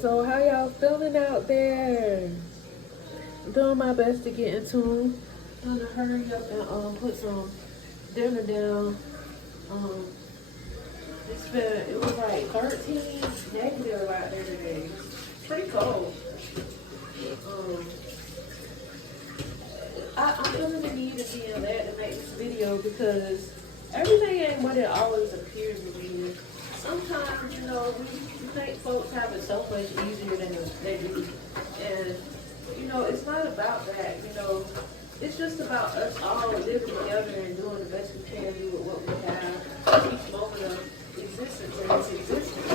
So how y'all feeling out there? I'm doing my best to get in tune. I'm gonna hurry up and put some dinner down. Um it was like 13 negative out there today. It's pretty cold. Um I'm feeling the need to be in that to make this video because everything ain't what it always appears to be. Sometimes, we think folks have it so much easier than they do. And, it's not about that, It's just about us all living together and doing the best we can do with what we have. Each moment of existence and its existence.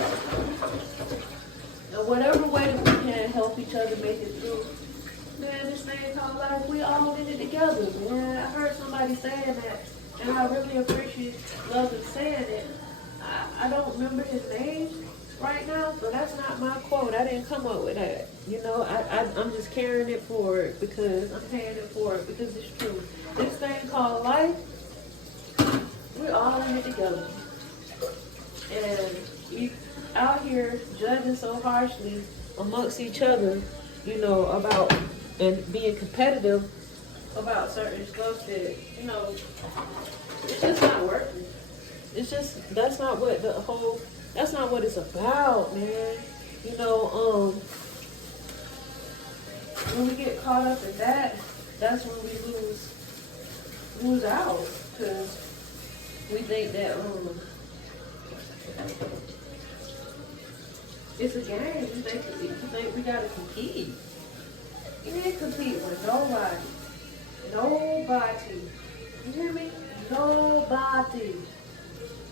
And whatever way that we can help each other make it through, man, this thing called life, we all in it together, man. I heard somebody saying that, and I really appreciate love and saying it. I don't remember his name right now, so that's not my quote. I didn't come up with that. I'm just carrying it forward because I'm paying it forward because it's true. This thing called life, we're all in it together. And we out here judging so harshly amongst each other, about and being competitive about certain stuff that, it's just not working. It's just, that's not what it's about, man. When we get caught up in that, that's when we lose out. Because we think that, it's a game. You think we gotta compete. You ain't compete with nobody. Nobody. You hear me? Nobody.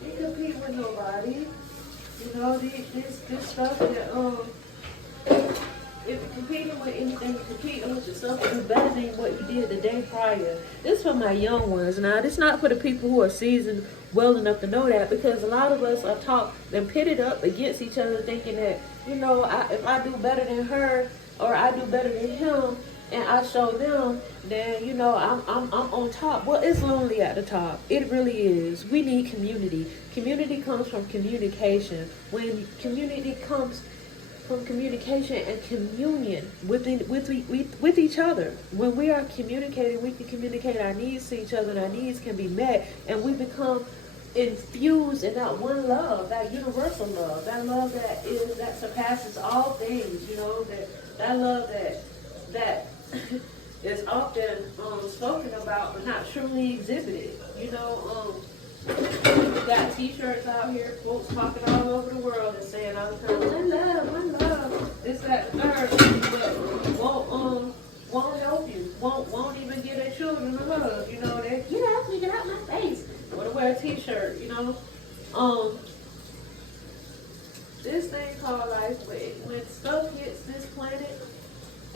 You compete with nobody. This stuff that if you're competing with anything, you're competing with yourself to do better than what you did the day prior. This for my young ones. Now, this not for the people who are seasoned well enough to know that, because a lot of us are taught and pitted up against each other, thinking that, if I do better than her or I do better than him, and I show them, then I'm on top. Well, it's lonely at the top. It really is. We need community. Community comes from communication. When community comes from communication and communion with each other. When we are communicating, we can communicate our needs to each other, and our needs can be met, and we become infused in that one love, that universal love, that love that surpasses all things. That love that is often spoken about but not truly exhibited. We got t-shirts out here, folks talking all over the world and saying all the time, one love, this, that, the third, but won't help you, won't even give their children a hug. They get out my face. Want to wear a t-shirt, this thing called life, when stuff hits this planet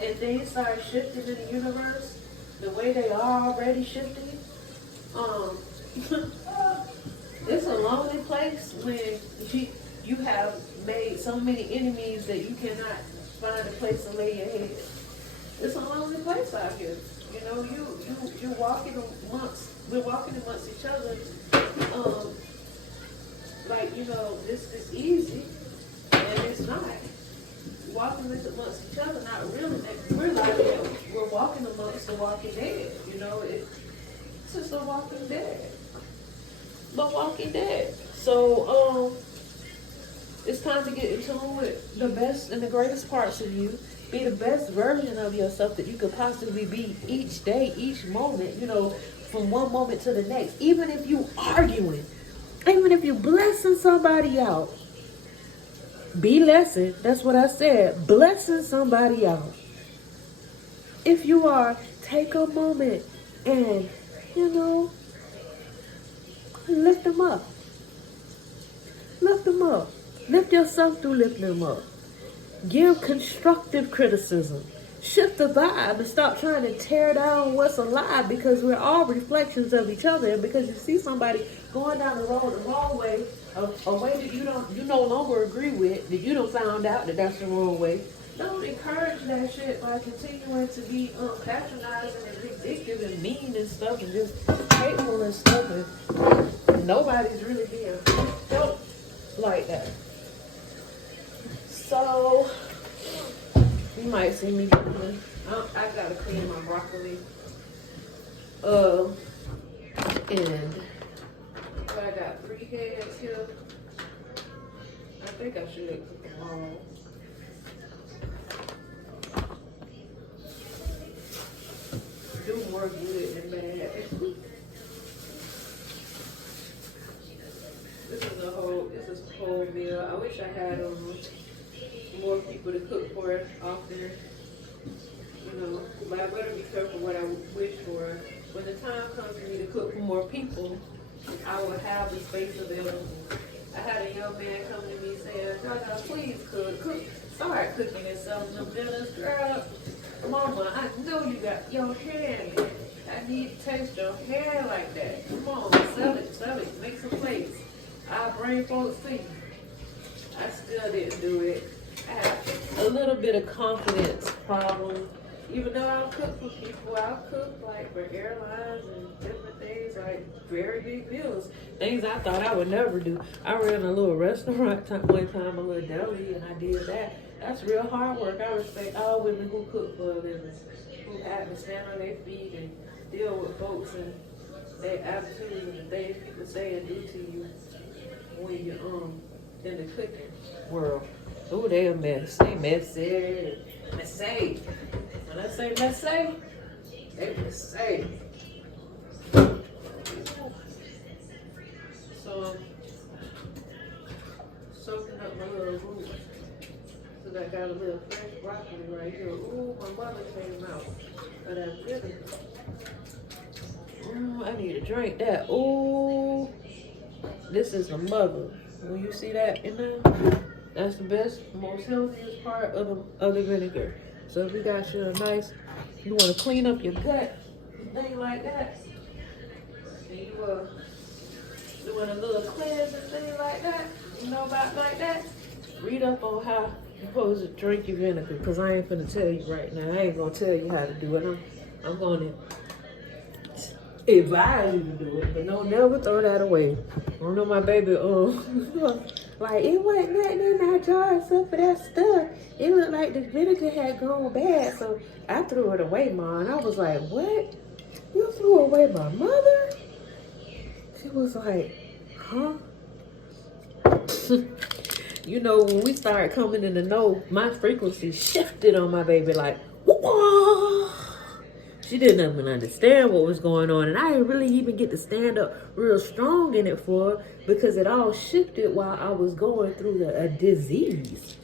and things start shifting in the universe the way they are already shifting, it's a lonely place when you have made so many enemies that you cannot find a place to lay your head. It's a lonely place out here. We're walking amongst each other. This is easy, and it's not. Walking amongst each other, not really. We're walking amongst the walking dead. It's just a walking dead. The walking dead. So it's time to get in tune with the best and the greatest parts of you. Be the best version of yourself that you could possibly be each day, each moment, from one moment to the next. Even if you arguing, even if you blessing somebody out, be blessing. That's what I said. Blessing somebody out. If you are, take a moment and, lift them up. Lift them up. Lift yourself through lifting them up. Give constructive criticism. Shift the vibe and stop trying to tear down what's alive, because we're all reflections of each other. And because you see somebody going down the road the wrong way, a way that you no longer agree with, that you don't found out that that's the wrong way, don't encourage that shit by continuing to be patronizing and ridiculous and mean and stuff and just hateful and stuff, and nobody's really being helped like that. So You might see me doing. I gotta clean my broccoli. And I got 3 heads here. I think I should cook them all. Do more good than bad. This is a whole meal. I wish I had more people to cook for often. You know, but I better be careful what I wish for. When the time comes for me to cook for more people, I will have the space available. I had a young man come to me saying, Jahjah, please cook. Start cooking and selling them dinners. Girl, Mama, I know you got your hand. I need to taste your hair like that. Come on, sell it, make some plates. I'll bring folks to you. I still didn't do it. I have a little bit of confidence problem. Even though I'll cook for people, I'll cook like for airlines and different things, like very big meals. Things I thought I would never do. I ran a little restaurant one time, a little deli, and I did that. That's real hard work. I respect all women who cook for a living, who have to stand on their feet and deal with folks and their attitudes and the things people say and do to you when you're in the cooking world. Oh, they a mess. They messy. Messy. When I say messy, they messy. So soaking up my little roots. So I got a little fresh broccoli right here. Ooh, my mother came out of that vinegar. I need to drink that. Ooh, this is the mother. When you see that in there, that's the best, most healthiest part of the vinegar. So if you got you a nice, you want to clean up your gut, thing like that, and you doing a little cleanse and thing like that, you know about like that, read up on how you're supposed to drink your vinegar, because I ain't finna tell you right now. I ain't gonna tell you how to do it. I'm gonna advise you to do it, but don't never throw that away. I don't know my baby, like it wasn't nothing in that jar except for that stuff. It looked like the vinegar had gone bad, so I threw it away, Ma. And I was like, what? You threw away my mother? She was like, huh? You know, when we started coming in the know, my frequency shifted on my baby like, whoa. She didn't even understand what was going on, and I didn't really even get to stand up real strong in it for her because it all shifted while I was going through a disease.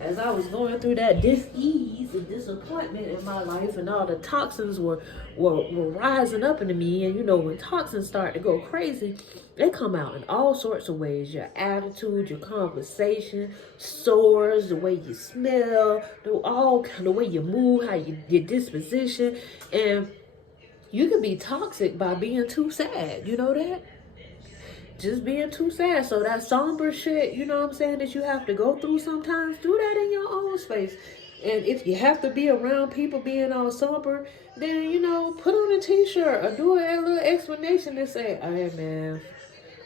As I was going through that dis-ease and disappointment in my life, and all the toxins were rising up into me, and you know, when toxins start to go crazy, they come out in all sorts of ways. Your attitude, your conversation, sores, the way you smell, the way you move, how your disposition. And you can be toxic by being too sad. You know that? Just being too sad. So that somber shit, you know what I'm saying, that you have to go through sometimes, do that in your own space. And if you have to be around people being all somber, then, you know, put on a t-shirt or do a little explanation and say, hey man,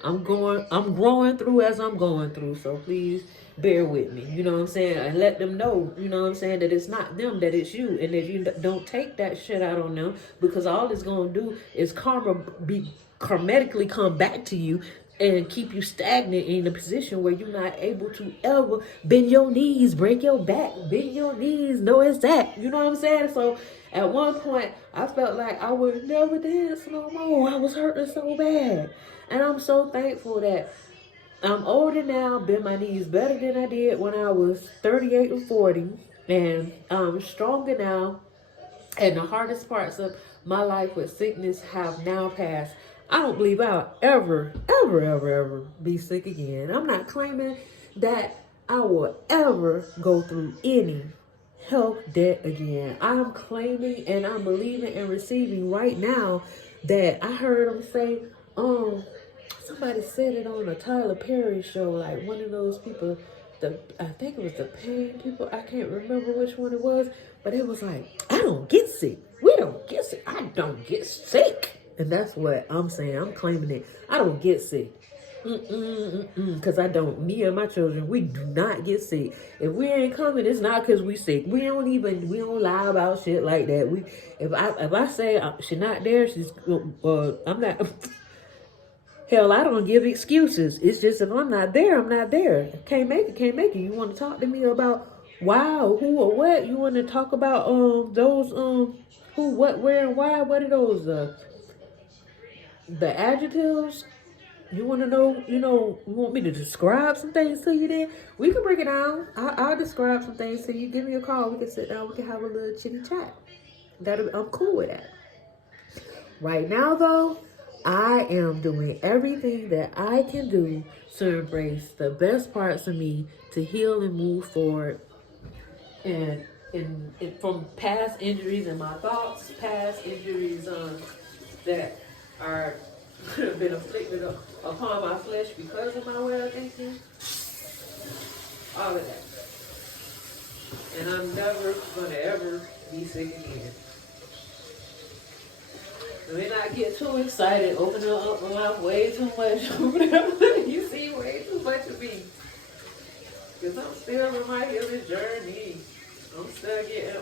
I'm growing through as I'm going through, so please bear with me, you know what I'm saying? And let them know, you know what I'm saying, that it's not them, that it's you, and that you don't take that shit out on them, because all it's gonna do is karmatically come back to you and keep you stagnant in a position where you're not able to ever bend your knees, break your back, bend your knees, know it's that, you know what I'm saying? So at one point, I felt like I would never dance no more. I was hurting so bad. And I'm so thankful that I'm older now, bend my knees better than I did when I was 38 or 40. And I'm stronger now. And the hardest parts of my life with sickness have now passed. I don't believe I'll ever be sick again. I'm not claiming that I will ever go through any health debt again. I'm claiming and I'm believing and receiving right now that I heard him say, somebody said it on a Tyler Perry show, like one of those people, I think it was the pain people, I can't remember which one it was, but it was like, I don't get sick. We don't get sick. I don't get sick. And that's what I'm saying. I'm claiming it. I don't get sick. Because I don't. Me and my children, we do not get sick. If we ain't coming, it's not because we sick. We don't lie about shit like that. If I say she's not there, I'm not. Hell, I don't give excuses. It's just if I'm not there, I'm not there. Can't make it, can't make it. You want to talk to me about wow, who or what? You want to talk about those who, what, where, and why? What are those the adjectives? You want to know? You want me to describe some things to you? Then we can break it down. I'll describe some things to you. Give me a call. We can sit down. We can have a little chitty chat. I'm cool with that. Right now, though, I am doing everything that I can do to embrace the best parts of me to heal and move forward. And from past injuries and my thoughts, past injuries that are been afflicted upon my flesh because of my way of thinking, all of that. And I'm never gonna ever be sick again. Let me not get too excited, open up my mouth way too much. You see way too much of me. Because I'm still on my healing journey. I'm still getting,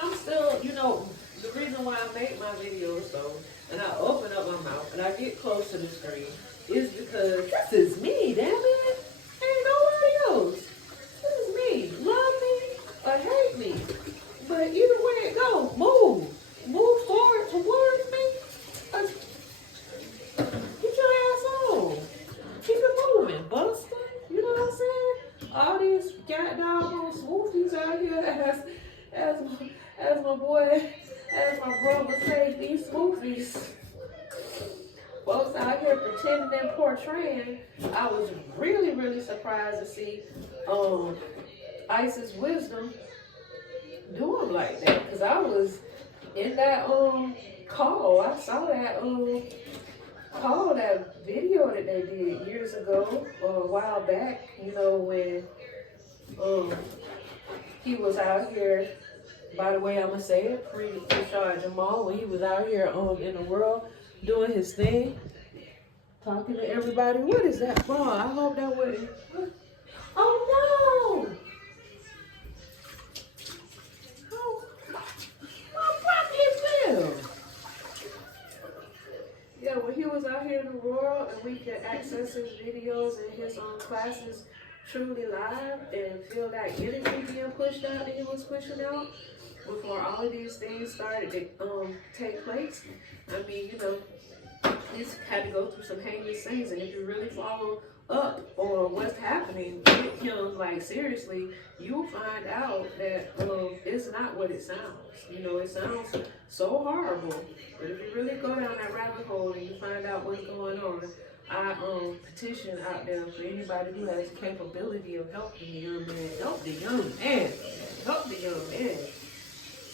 I'm still, the reason why I make my videos though, and I open up my mouth and I get close to the screen is because this is me, damn it. Ain't nobody else. This is me. Love me or hate me. But either way it goes, move. Move forward towards me. Get your ass on. Keep it moving, Buster. You know what I'm saying? All these goddamn smoothies out here, as my boy, as my brother say, these smoothies. Folks out here pretending and portraying. I was really, really surprised to see isiswisdom do them like that. Because I was in that call, I saw that call, that video that they did years ago, a while back, when he was out here, by the way I'm gonna say it, Jahjah, when he was out here in the world doing his thing, talking to everybody. What is that for? I hope that wasn't. Oh no! Yeah, when he was out here in the world and we could access his videos and his classes truly live and feel that energy being pushed out that he was pushing out before all of these things started to take place. I mean, he's had to go through some heinous things, and if you really follow up on what's happening with him, like seriously, you'll find out that it's not what it sounds. It sounds so horrible, but if you really go down that rabbit hole and you find out what's going on, I petition out there for anybody who has the capability of helping the young man. Help the young man. Help the young man.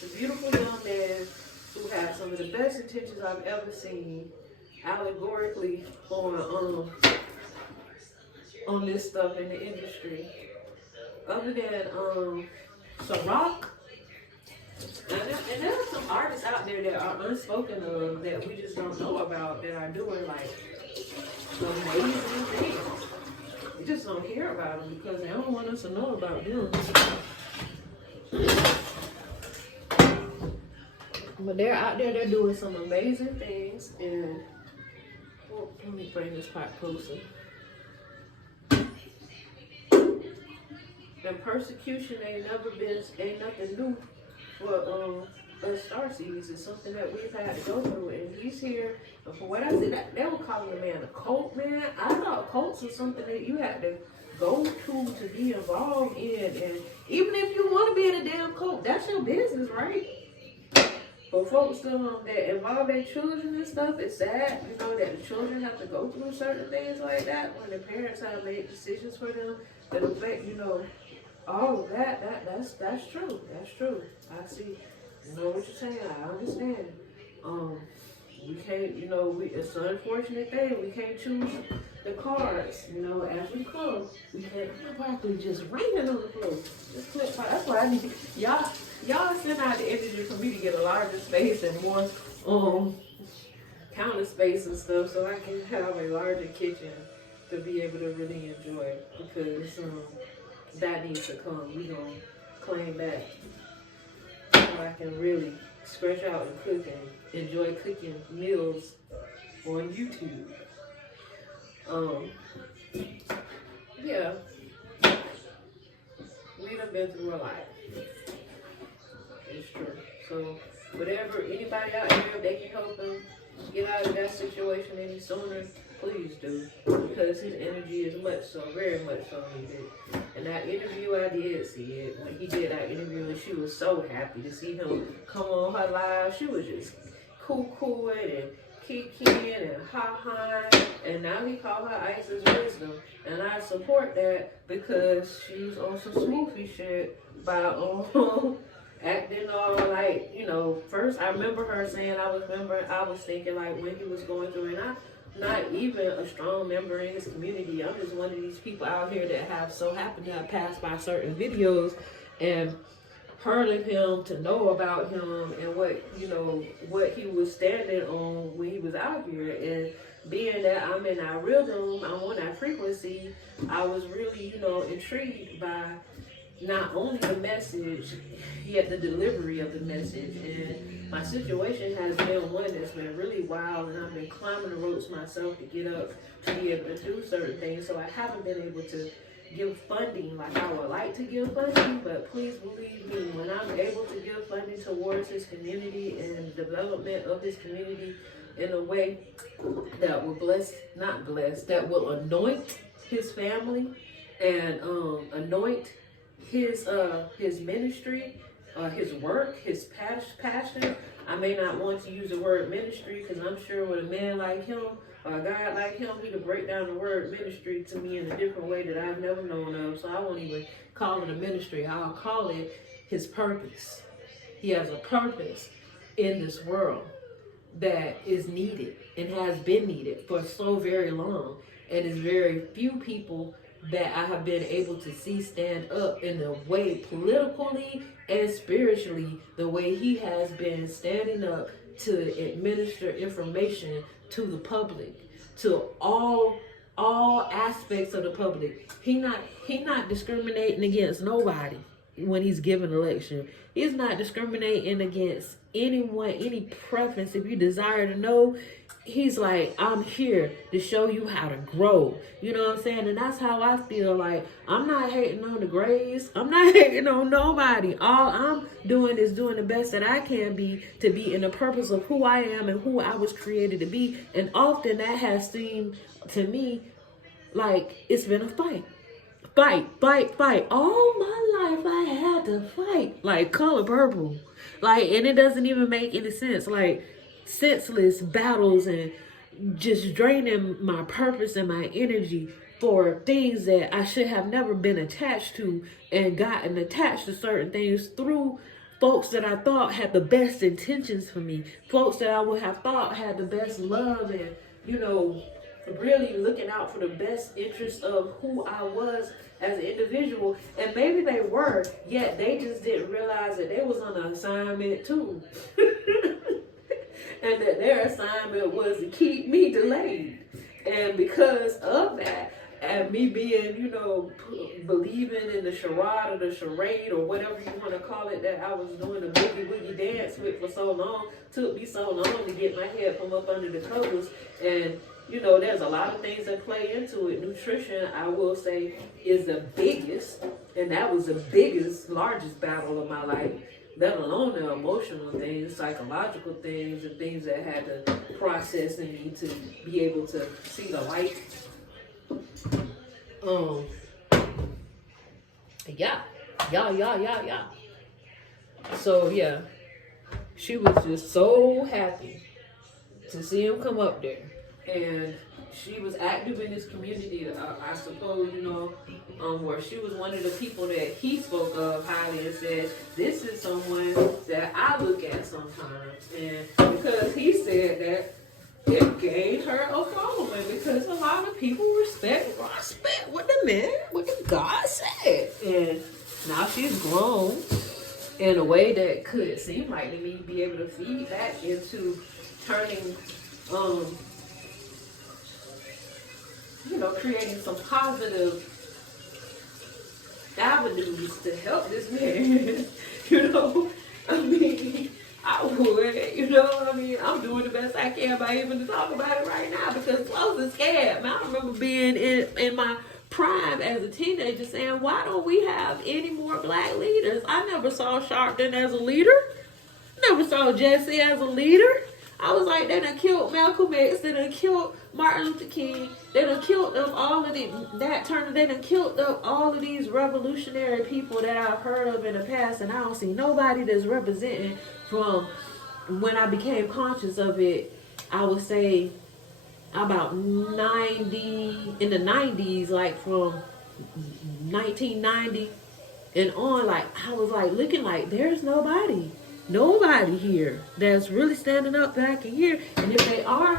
It's a beautiful young man who has some of the best intentions I've ever seen, allegorically on this stuff in the industry. Other than Ciroc, and there are some artists out there that are unspoken of that we just don't know about that are doing like amazing things. We just don't hear about them because they don't want us to know about them. But they're out there, they're doing some amazing things, and let me bring this part closer. And persecution ain't nothing new for us Starseeds. It's something that we've had to go through, and he's here. And for what I said, they were calling the man a cult, man. I thought cults was something that you had to go to be involved in, and even if you want to be in a damn cult, that's your business, right? For folks that involve their children and stuff, it's sad, that the children have to go through certain things like that when the parents have made decisions for them that affect, all of that's true. That's true. I see. What you're saying. I understand. We can't, it's an unfortunate thing. We can't choose the cards, as we come. We can't practically just raining on the floor. Just click. That's why I need y'all send out the energy for me to get a larger space and more counter space and stuff so I can have a larger kitchen to be able to really enjoy, because that needs to come. We're going to claim that so I can really stretch out and cook and enjoy cooking meals on YouTube. Yeah, we done been through a lot. It's true. So whatever, anybody out there, if they can help him get out of that situation any sooner, please do. Because his energy is much so, very much so needed. And that interview, I did see it. When he did that interview, and she was so happy to see him come on her live. She was just cool-cooing and kikiing and ha-ha. And now he called her isiswisdom. And I support that because she's on some smoothie shit by acting all like, you know, first I remember her saying, I was thinking like when he was going through, and I'm not even a strong member in his community. I'm just one of these people out here that have so happened to have passed by certain videos and heard of him, to know about him and what, you know, what he was standing on when he was out here. And being that I'm in that rhythm, I'm on that frequency, I was really, you know, intrigued by not only the message, yet the delivery of the message. And my situation has been one that's been really wild, and I've been climbing the ropes myself to get up to be able to do certain things. So I haven't been able to give funding like I would like to give funding, but please believe me, when I'm able to give funding towards his community and development of his community in a way that will that will anoint his family and anoint his ministry, his work, his passion. I may not want to use the word ministry because I'm sure with a man like him or a guy like him, he could break down the word ministry to me in a different way that I've never known of. So I won't even call it a ministry. I'll call it his purpose. He has a purpose in this world that is needed and has been needed for so very long. And it's very few people that I have been able to see stand up in the way, politically and spiritually, the way he has been standing up to administer information to the public, to all aspects of the public. He not discriminating against nobody when he's giving a lecture. He's not discriminating against anyone, any preference. If you desire to know, he's like, I'm here to show you how to grow. You know what I'm saying? And that's how I feel. Like, I'm not hating on the Grays. I'm not hating on nobody. All I'm doing is doing the best that I can be to be in the purpose of who I am and who I was created to be. And often that has seemed to me like it's been a fight. Fight. All my life I had to fight. Like Color Purple. Like, and it doesn't even make any sense. Like, senseless battles and just draining my purpose and my energy for things that I should have never been attached to, and gotten attached to certain things through folks that I thought had the best intentions for me, folks that I would have thought had the best love and, you know, really looking out for the best interest of who I was as an individual. And maybe they were, yet they just didn't realize that they was on an assignment too. And that their assignment was to keep me delayed. And because of that, and me being, you know, believing in the charade or the charade or whatever you want to call it, that I was doing the boogie woogie dance with for so long, took me so long to get my head from up under the covers. And, you know, there's a lot of things that play into it. Nutrition, I will say, is the biggest, and that was the biggest, largest battle of my life. Let alone the emotional things, psychological things, and things that had to process in me to be able to see the light. Yeah. So yeah, she was just so happy to see him come up there, and she was active in this community, I suppose, you know, where she was one of the people that he spoke of highly and said, this is someone that I look at sometimes. And because he said that, it gave her a following, because a lot of people respect what the God said. And now she's grown in a way that could seem like to me be able to feed back into turning creating some positive avenues to help this man. I mean, I would, I'm doing the best I can by even to talk about it right now because clothes is scared. Man, I remember being in my prime as a teenager saying, why don't we have any more black leaders? I never saw Sharpton as a leader. Never saw Jesse as a leader. I was like, they done killed Malcolm X, they done killed Martin Luther King, they done killed up all of they done killed up all of these revolutionary people that I've heard of in the past, and I don't see nobody that's representing from when I became conscious of it. I would say about 90, in the 90s, like from 1990 and on, like I was like looking like there's nobody here that's really standing up back in here, and if they are,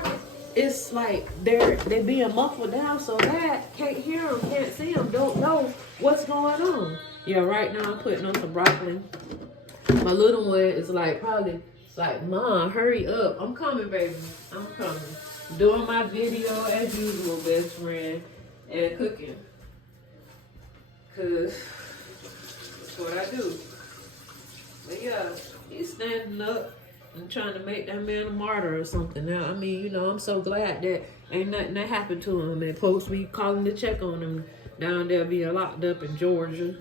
it's like they're being muffled down so bad, can't hear them, can't see them, don't know what's going on. Yeah, right now I'm putting on some broccoli. My little one is like probably, it's like, Mom, hurry up, I'm coming, baby, I'm coming. Doing my video as usual, best friend, and cooking, cause that's what I do. But yeah, he's standing up and trying to make that man a martyr or something. Now, I mean, I'm so glad that ain't nothing that happened to him. And folks be calling to check on him down there being locked up in Georgia,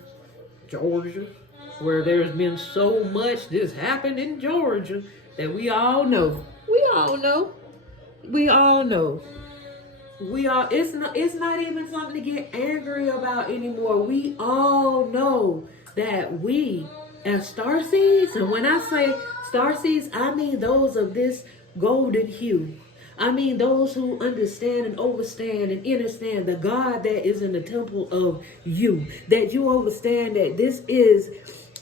where there's been so much this happened in Georgia that we all know. It's not even something to get angry about anymore. We all know that we, as starseeds, and when I say starseeds, I mean those of this golden hue. I mean those who understand and overstand and understand the God that is in the temple of you. That you understand that this is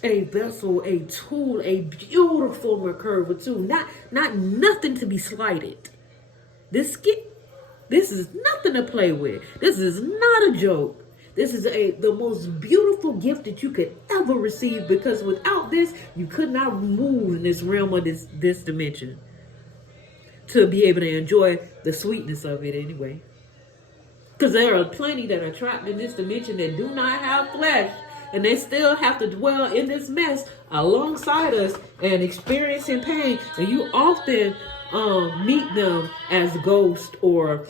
a vessel, a tool, a beautiful Merkava tool. Not nothing to be slighted. This is nothing to play with. This is not a joke. This is the most beautiful gift that you could ever receive, because without this, you could not move in this realm of this dimension to be able to enjoy the sweetness of it anyway. Because there are plenty that are trapped in this dimension that do not have flesh, and they still have to dwell in this mess alongside us and experiencing pain. And you often meet them as ghosts or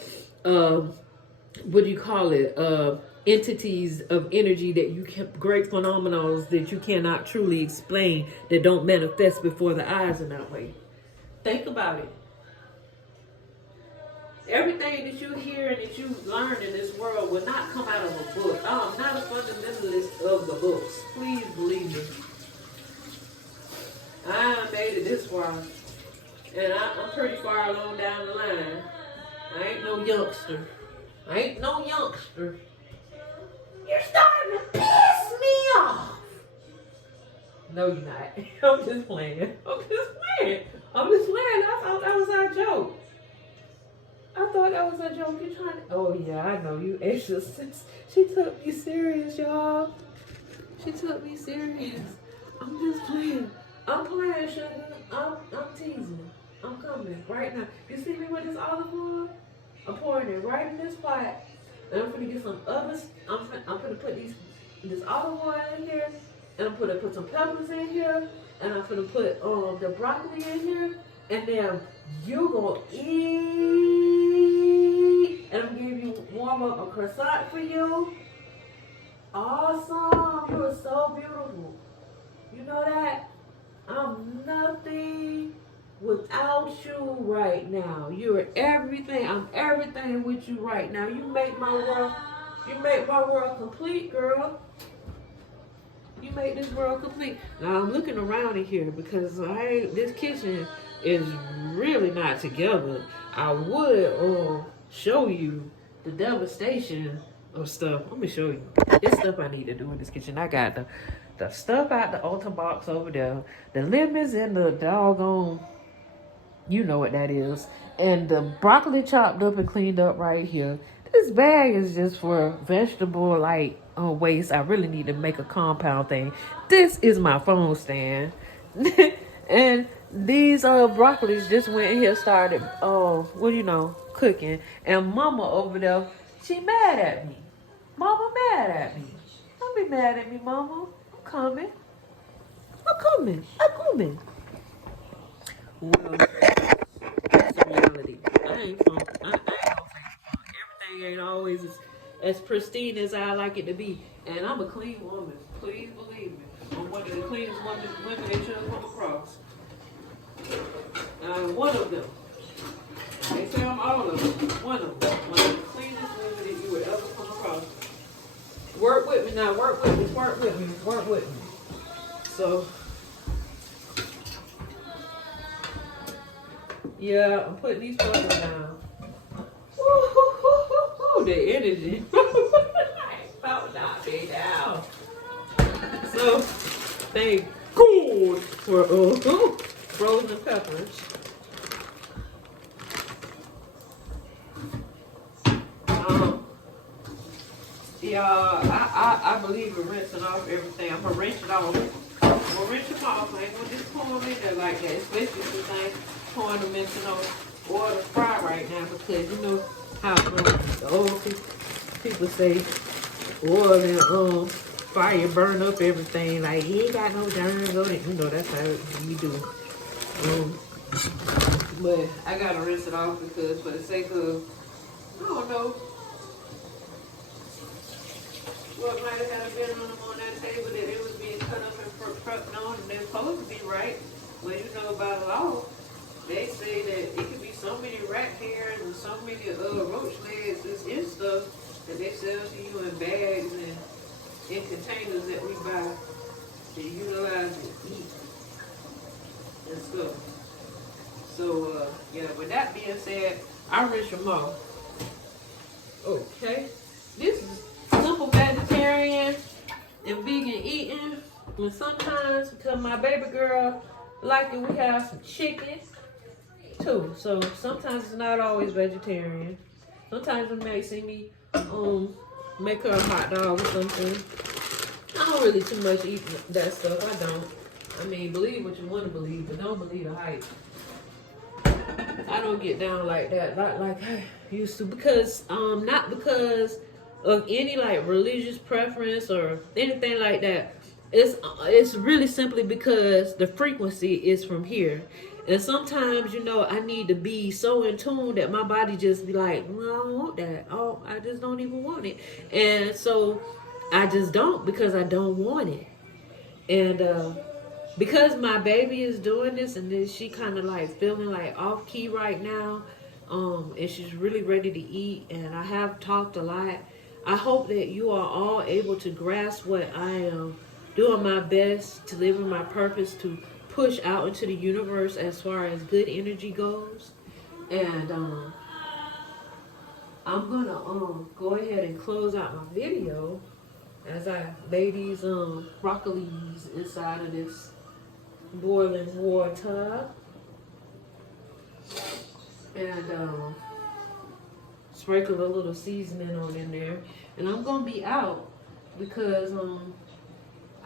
entities of energy that great phenomenals that you cannot truly explain, that don't manifest before the eyes in that way. Think about it. Everything that you hear and that you learn in this world will not come out of a book. I'm not a fundamentalist of the books. Please believe me. I made it this far, and I'm pretty far along down the line. I ain't no youngster. You're starting to piss me off. No, you're not. I'm just playing. I thought that was our joke. You're trying to... Oh, yeah, I know you. She took me serious, y'all. She took me serious. I'm just playing. I'm playing, sugar. I'm teasing. I'm coming right now. You see me with this olive oil? I'm pouring it right in this pot. And I'm gonna get some others. I'm gonna put this olive oil in here, and I'm gonna put some peppers in here, and I'm gonna put the broccoli in here, and then you gonna eat. And I'm gonna give you warm up a croissant for you. Awesome! You are so beautiful. You know that? I'm nothing without you right now. You're everything. I'm everything with you right now. You make my world complete, girl. You make this world complete. Now I'm looking around in here because this kitchen is really not together. I would show you the devastation of stuff. Let me show you. It's stuff I need to do in this kitchen. I got the stuff out the Ultra box over there. The lemons and the doggone, you know what that is. And the broccoli chopped up and cleaned up right here. This bag is just for vegetable waste. I really need to make a compound thing. This is my phone stand. And these broccolis just went in here, started cooking, and Mama over there, she mad at me. Mama mad at me. Don't be mad at me, Mama. I'm coming. I'm coming. Well, that's the reality. I ain't gonna take it. Everything ain't always as pristine as I like it to be. And I'm a clean woman. Please believe me. I'm one of the cleanest women that you'll come across. One of them. They say I'm all of them. One of them. One of the cleanest women that you would ever come across. Work with me now. Work with me. Work with me. Work with me. So, yeah, I'm putting these clothes down. Woo, the energy. I ain't about not be down. So, thank God for frozen peppers. Yeah, I believe in rinsing off everything. I'm gonna rinse it off. I'm gonna rinse them off. I ain't gonna just pour them in there like that, especially since I ain't pouring them into no oil to fry right now, because you know how the old people say oil and fire burn up everything. Like, you ain't got no germs on it. You know, that's how we do. But I gotta rinse it off because for the sake of, I don't know, what might have been on that table that it was being cut up and prepped on, and they're supposed to be right. Well, you know, by law, they say that it could be so many rat hairs and so many roach legs and stuff that they sell to you in bags and in containers that we buy to utilize and eat and stuff. So, yeah, with that being said, I rinse them off. Okay. This is simple vegetarian and vegan eating. And sometimes, because my baby girl like it, we have some chicken too. So sometimes it's not always vegetarian. Sometimes it may see me make her a hot dog or something. I don't really too much eat that stuff. I don't. I mean, believe what you want to believe, but don't believe the hype. I don't get down like that, not like I used to, because not because of any like religious preference or anything like that. It's really simply because the frequency is from here, and sometimes, you know, I need to be so in tune that my body just be like, well, I don't want that. Oh, I just don't even want it, and so I just don't, because I don't want it. And because my baby is doing this, and then she kind of like feeling like off key right now, and she's really ready to eat, and I have talked a lot. I hope that you are all able to grasp what I am doing my best to live in my purpose, to push out into the universe as far as good energy goes. And I'm gonna go ahead and close out my video as I lay these broccolis inside of this boiling water, and sprinkle a little seasoning on in there. And I'm gonna be out because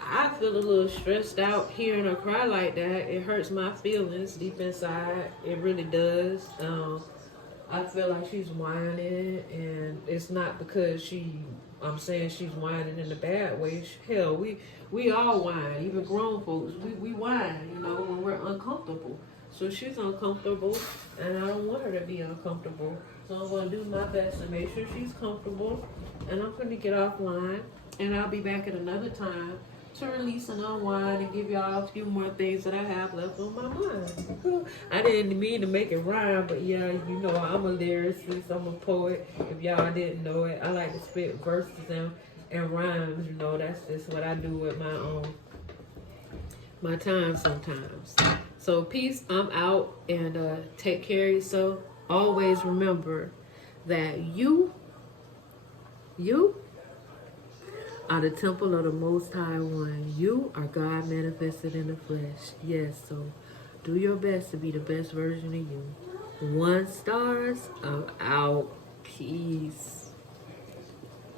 I feel a little stressed out hearing her cry like that. It hurts my feelings deep inside. It really does. I feel like she's whining, and it's not because I'm saying she's whining in a bad way. Hell, we all whine. Even grown folks, we whine, you know, when we're uncomfortable. So she's uncomfortable, and I don't want her to be uncomfortable. So I'm going to do my best to make sure she's comfortable. And I'm going to get offline, and I'll be back at another time to release and unwind and give y'all a few more things that I have left on my mind. I didn't mean to make it rhyme, but yeah, you know, I'm a lyricist, I'm a poet. If y'all didn't know it, I like to spit verses and rhymes. You know, that's just what I do with my time sometimes. So peace, I'm out, and take care of yourself. Always remember that you are the temple of the Most High One. You are God manifested in the flesh. Yes, so do your best to be the best version of you. 1 stars, I'm out. Peace.